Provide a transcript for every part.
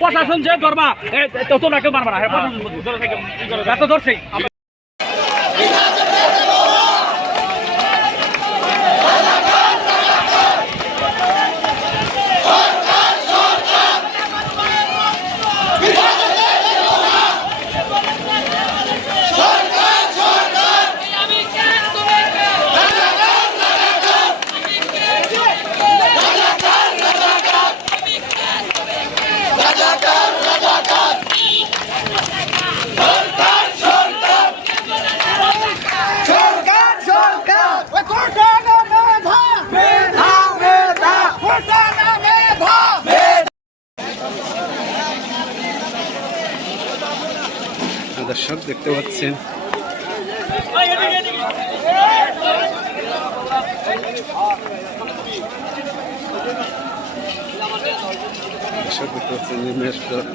প্রশাসন যে ধরবা তোমরা কেউ মারবা না প্রশাসন ধরছে দর্শক দেখতে পাচ্ছেন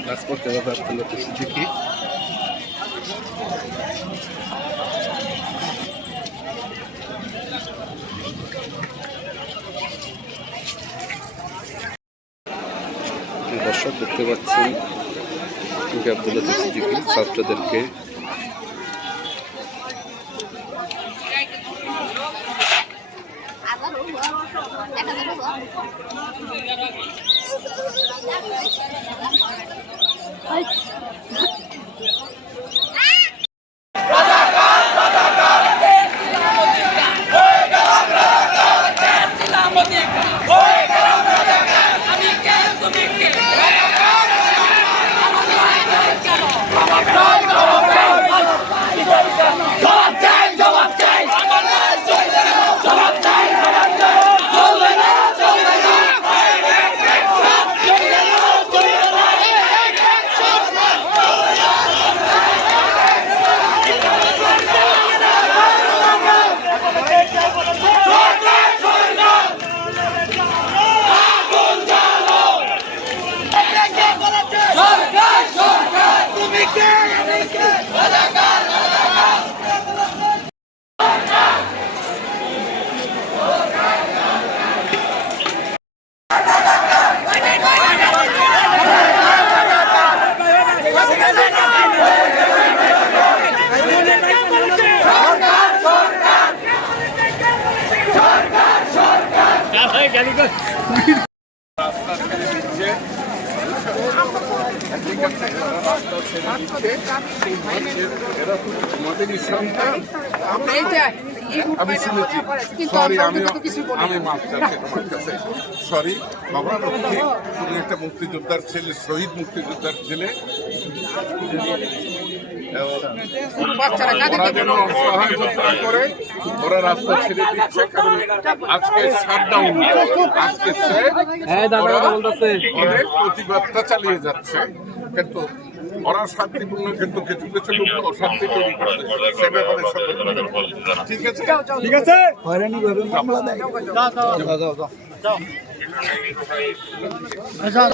পাসপোর্ট সিদ্দিকী দর্শক দেখতে পাচ্ছেন আব্দুল লতিফ সিদ্দিকী ছাত্রদেরকে আমি শুনেছি সরি আমি মাফ চাচ্ছি তোমার কাছে সরি বাবা তুমি একটা মুক্তিযোদ্ধার ছেলে শহীদ মুক্তিযোদ্ধার ছেলে ওরা যেন অসহায় করে ওরা রাস্তা ছেড়ে দিচ্ছে কারণ আজকে শাটডাউন আজকে অনেক প্রতিবাদটা চালিয়ে যাচ্ছে কিন্তু ওরা শান্তিপূর্ণ কিন্তু কিছু কিছু লোক অশান্তি তৈরি করছে সে ব্যাপারে ঠিক আছে ঠিক আছে হয়রানি করবেন মামলা দেয় যাও